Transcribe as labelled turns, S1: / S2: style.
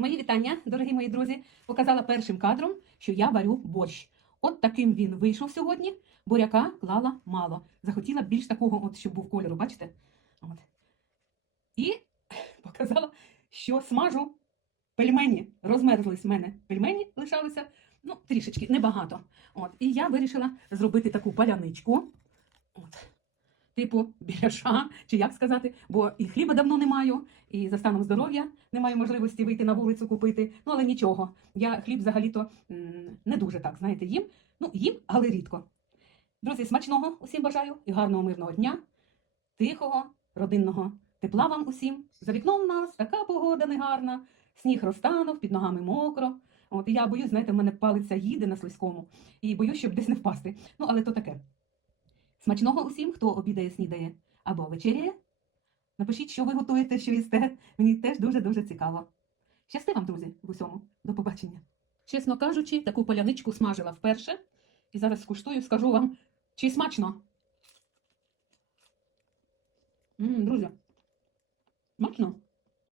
S1: Мої вітання, дорогі мої друзі. Показала першим кадром, що я варю борщ. От таким він вийшов сьогодні. Буряка клала мало. Захотіла більш такого, от, щоб був кольору, бачите? От. І показала, що смажу пельмені. Розмерзлись в мене пельмені, лишалися, ну, трішечки, небагато. От. І я вирішила зробити таку паляничку. От. Типу біляша, чи як сказати, бо і хліба давно не маю, і за станом здоров'я не маю можливості вийти на вулицю купити. Ну, але нічого. Я хліб взагалі-то не дуже так, знаєте, їм. Ну, їм, але рідко. Друзі, смачного усім бажаю і гарного мирного дня, тихого, родинного тепла вам усім. За вікном у нас така погода негарна, сніг розтанув, під ногами мокро. От і я боюсь, знаєте, в мене палиця їде на слизькому, і боюсь, щоб десь не впасти. Ну, але то таке. Смачного усім, хто обідає, снідає або вечеряє. Напишіть, що ви готуєте, що їсте. Мені теж дуже-дуже цікаво. Щасти вам, друзі, в усьому. До побачення. Чесно кажучи, таку поляничку смажила вперше. І зараз скуштую, скажу вам, чи смачно. М, друзі, смачно.